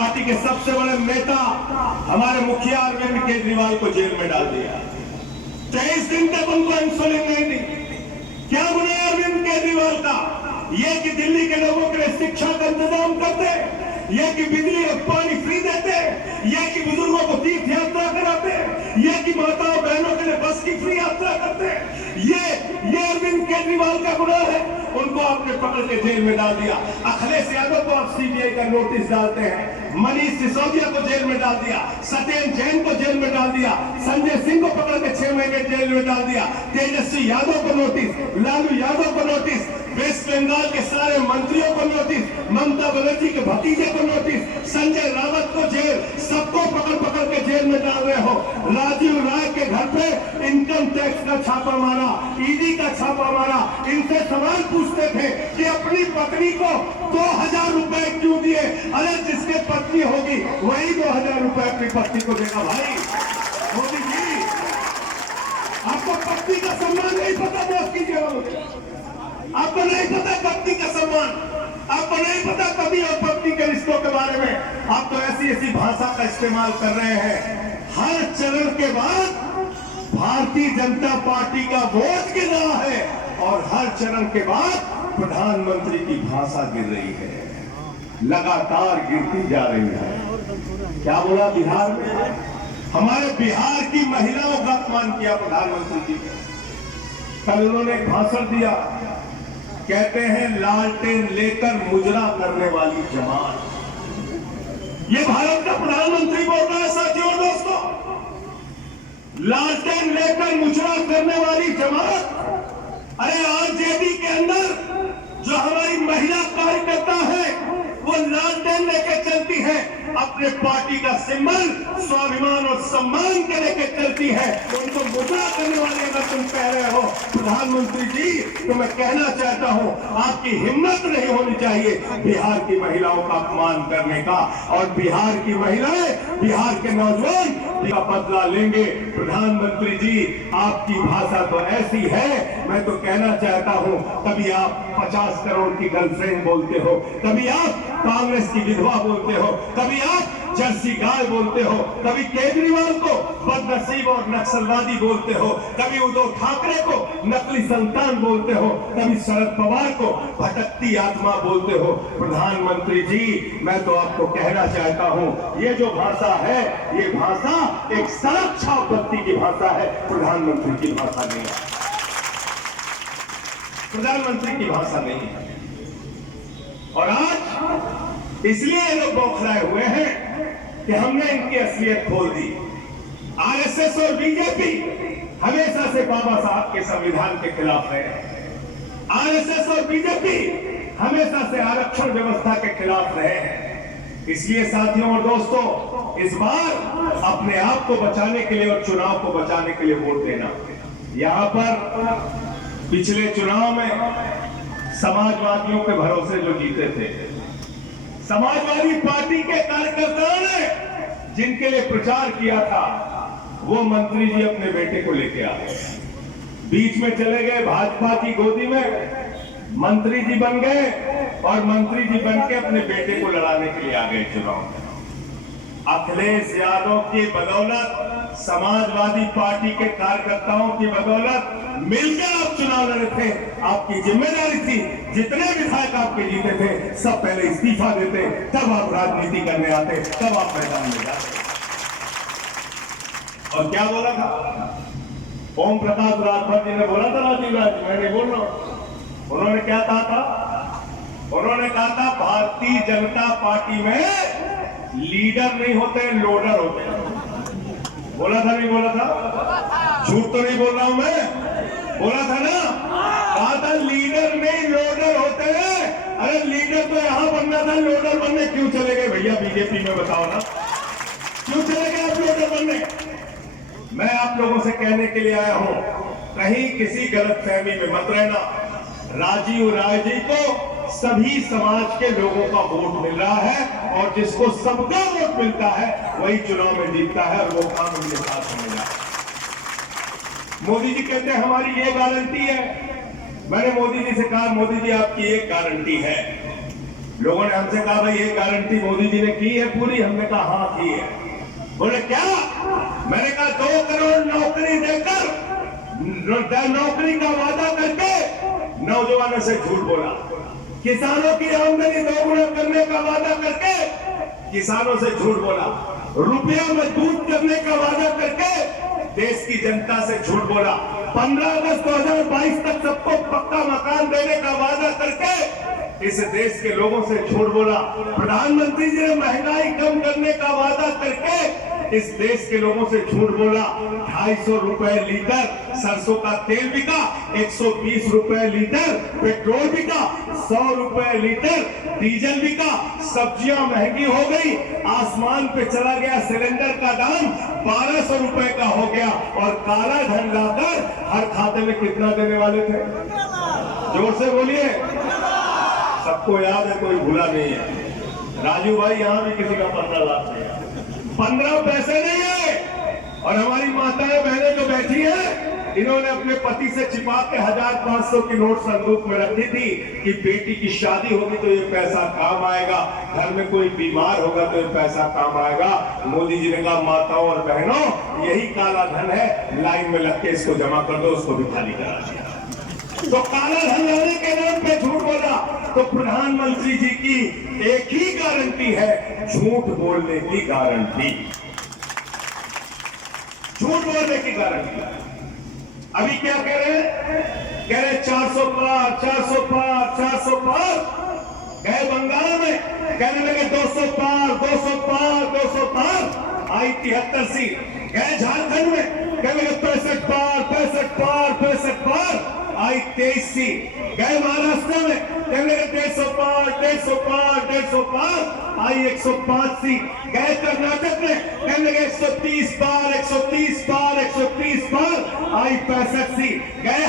Party के सबसे बड़े नेता हमारे मुखिया अरविंद केजरीवाल को जेल में डाल दिया। 23 दिन तक उनको इंसुलिन नहीं दी। क्या गुनाह है अरविंद केजरीवाल का? यह कि दिल्ली के लोगों के लिए शिक्षा का इंतजाम करते, यह कि बिजली और पानी फ्री देते, यह कि बुजुर्गों को तीर्थ यात्रा कराते, यह कि माताओं बहनों के लिए बस की फ्री यात्रा करते, ये अरविंद केजरीवाल का गुनाह है। उनको आपने पकड़ के जेल में डाल दिया। अखिलेश यादव को आप सीबीआई का नोटिस डालते हैं, मनीष सिसोदिया को जेल में डाल दिया, सत्येंद्र जैन को जेल में डाल दिया, संजय सिंह को पकड़ के 6 महीने जेल में डाल दिया, तेजस्वी यादव को नोटिस, लालू यादव को नोटिस, वेस्ट बंगाल के सारे मंत्रियों को नोटिस, ममता बनर्जी के भतीजे को नोटिस, संजय रावत को जेल, सबको पकड़ के जेल में डाल रहे हो। राजीव राय के घर पे इनकम टैक्स का छापा मारा, ईडी का छापा मारा, इनसे सवाल पूछते थे कि अपनी पत्नी को 2000 रुपए क्यों दिए? अरे जिसके पत्नी होगी वही 2000 रुपए अपनी पत्नी को देगा। भाई मोदी जी, आपको पत्नी का सम्मान नहीं पता? बॉस कीजिए। आपको नहीं पता पत्नी का सम्मान, आपको नहीं पता पति और पत्नी के रिश्तों के बारे में। आप तो ऐसी भाषा का इस्तेमाल कर रहे हैं। हर चरण के बाद भारतीय जनता पार्टी का वोट गिर रहा है और हर चरण के बाद प्रधानमंत्री की भाषा गिर रही है, लगातार गिरती जा रही है। क्या बोला बिहार में? हमारे बिहार की महिलाओं का अपमान किया प्रधानमंत्री जी ने। कल उन्होंने एक भाषण दिया, कहते हैं लालटेन लेकर मुजरा करने वाली जमात। ये भारत का प्रधानमंत्री बोल रहा है साथियों दोस्तों, लालटेन लेकर मुजरा करने वाली जमात। अरे आरजेडी के अंदर जो हमारी महिला कार्यकर्ता है वो लालटेन लेकर चलती है, अपने पार्टी का सिंबल स्वाभिमान और सम्मान के लेकर चलती है। उनको मुद्रा करने वाले अगर तुम कह रहे हो प्रधानमंत्री जी, तो मैं कहना चाहता हूं आपकी हिम्मत नहीं होनी चाहिए बिहार की महिलाओं का अपमान करने का। और बिहार की महिलाएं, बिहार के नौजवान का बदला लेंगे। प्रधानमंत्री जी, आपकी भाषा तो ऐसी है, मैं तो कहना चाहता हूं कभी आप 50 करोड़ की गर्लफ्रेंड बोलते हो, कभी आप कांग्रेस की विधवा बोलते हो, कभी आप जर्सी गाय बोलते हो, कभी केजरीवाल को बदनसीब और नक्सलवादी बोलते हो, कभी उद्धव ठाकरे को नकली संतान बोलते हो, कभी शरद पवार को भटकती आत्मा बोलते हो। प्रधानमंत्री जी, मैं तो आपको कहना चाहता हूं ये जो भाषा है, ये भाषा एक सड़क छाप व्यक्ति की भाषा है, प्रधानमंत्री की भाषा नहीं है। प्रधानमंत्री की भाषा नहीं है। और आज इसलिए ये लोग बौखलाए हुए हैं कि हमने इनकी असलियत खोल दी। आरएसएस और बीजेपी हमेशा से बाबा साहब के संविधान के खिलाफ है। आरएसएस और बीजेपी हमेशा से आरक्षण व्यवस्था के खिलाफ रहे हैं। इसलिए साथियों और दोस्तों, इस बार अपने आप को बचाने के लिए और चुनाव को बचाने के लिए वोट देना। यहां पर पिछले चुनाव में समाजवादियों के भरोसे जो जीते थे, समाजवादी पार्टी के कार्यकर्ताओं ने जिनके लिए प्रचार किया था, वो मंत्री जी अपने बेटे को लेके आ गए, बीच में चले गए भाजपा की गोदी में, मंत्री जी बन गए और मंत्री जी बन के अपने बेटे को लड़ाने के लिए आ गए चुनाव में। अखिलेश यादव की बदौलत, समाजवादी पार्टी के कार्यकर्ताओं की बदौलत मिलकर आप चुनाव लड़े थे। आपकी जिम्मेदारी थी, जितने विधायक आपके जीते थे सब पहले इस्तीफा देते, तब आप राजनीति करने आते, तब आप मैदान में जाते। और क्या बोला था ओम प्रकाश राजभर जी ने? बोला था राजीव राज, मैं नहीं बोल रहा हूं। उन्होंने क्या कहा था? उन्होंने कहा था भारतीय जनता पार्टी में लीडर नहीं होते, लोडर होते हैं। बोला था नहीं बोला था? झूठ तो नहीं बोल रहा हूं मैं, बोला था ना? कहा था लीडर नहीं लोडर होते हैं। अरे लीडर तो यहां बनना था, लोडर बनने क्यों चले गए भैया बीजेपी में? बताओ ना, क्यों चले गए आप लोडर बनने? मैं आप लोगों से कहने के लिए आया हूं, कहीं किसी गलतफहमी में मत रहना। राजीव राय जी को सभी समाज के लोगों का वोट मिल रहा है और जिसको सबका वोट मिलता है वही चुनाव में जीतता है और वो काम उनके साथ होगा। मोदी जी कहते हैं हमारी ये गारंटी है। मैंने मोदी जी से कहा, मोदी जी आपकी एक गारंटी है लोगों ने हमसे कहा भाई ये गारंटी मोदी जी ने की है पूरी? हमने कहा हाँ की है। बोले क्या? मैंने कहा 2 करोड़ नौकरी देकर, नौकरी का वादा करके नौजवानों से झूठ बोला। किसानों की आमदनी 2 गुना करने का वादा करके किसानों से झूठ बोला। रुपया मजबूत करने का वादा करके देश की जनता से झूठ बोला। 15 अगस्त 2022 तक सबको पक्का मकान देने का वादा करके इस देश के लोगों से झूठ बोला। प्रधानमंत्री जी ने महंगाई कम करने का वादा करके इस देश के लोगों से झूठ बोला। 250 रुपए लीटर सरसों का तेल बिका, 120 रुपए लीटर पेट्रोल बिका, 100 रुपए लीटर डीजल बिका। सब्जियां महंगी हो गई, आसमान पे चला गया सिलेंडर का दाम, 1200 रुपए का हो गया। और काला धन लाकर हर खाते में कितना देने वाले थे? जोर से बोलिए। सबको याद है, कोई भूला नहीं है। राजू भाई यहां भी किसी का 15 लाख नहीं है, 15 पैसे नहीं है। और हमारी माताएं बहनें जो बैठी हैं, इन्होंने अपने पति से छिपा के 1500 की नोट संदूक में रखी थी कि बेटी की शादी होगी तो ये पैसा काम आएगा, घर में कोई बीमार होगा तो ये पैसा काम आएगा। मोदी जी ने कहा माताओं और बहनों, यही काला धन है, लाइन में लग के इसको जमा कर दो। उसको भी खाली करा दिया। तो काला धन लाने के नाम पे झूठ बोला। तो प्रधानमंत्री जी की एक ही गारंटी है, झूठ बोलने की गारंटी, झूठ बोलने की गारंटी। अभी क्या कह रहे हैं? कह रहे 400 पार, 400 पार, 400 पार। गए बंगाल में, कहने लगे 200 पार, 200 पार, 200 पार। आई 73 सीट। गए झारखंड में, कहने लगे 65 पार, 65 पार, 65 पार। आई 23 सीट। गए महाराष्ट्र में, कहने लगे 150 पार, 150 पार, 150 पार। आई 105 सीट। गए कर्नाटक में, कहने लगे 130 पार, 130 पार, 130 पार। आई 65 सीट। गए